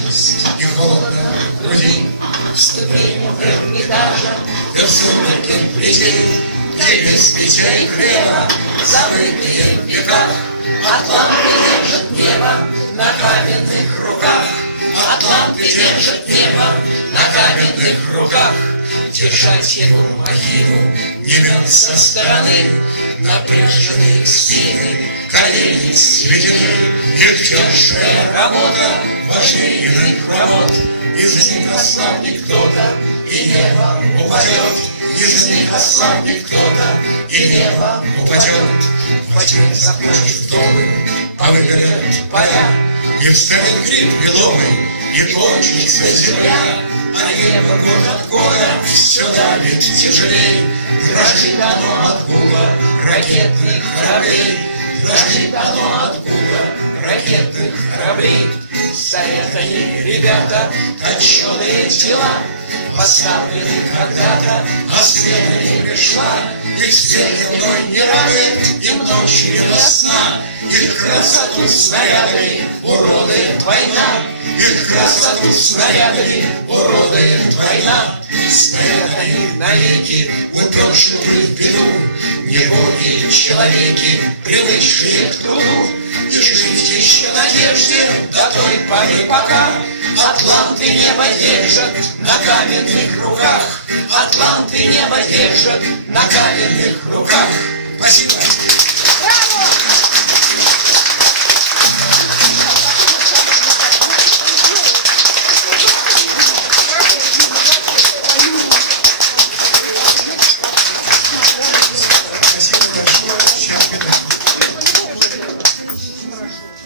И холодно в груди, в ступенях Эрмитажа, до сумерки плетей, где без питья и хлеба, забытые в веках, атланты держат небо на каменных руках. Атланты держат небо на каменных руках. Держать его махину не мед со стороны, напряженные спины, колени сведены. Их тяжелая работа важнее иных работ. Из них ослабнет кто-то, и небо упадет. Из них ослабнет кто-то, и небо упадет. Во тьме заплачут вдовы, повыгорят поля, и встанет гриб беловый, и кончится земля. А небо год от года все давит тяжелей. Дрожит оно от гула ракетных кораблей. Дрожит оно от гула ракетных кораблей. Стоят они, ребята, точеные тела, поставлены когда-то, а смена не пришла. Их свет иной не радует, им ночь не до сна. Их красоту снарядами уродует война. Их красоту снарядами уродует война. Стоят они навеки, упрёшие в беду, не боги человеки, привыкшие к труду. И жить еще надежде до той поры, пока атланты небо держат на каменных руках. Атланты небо держат на каменных руках. Спасибо.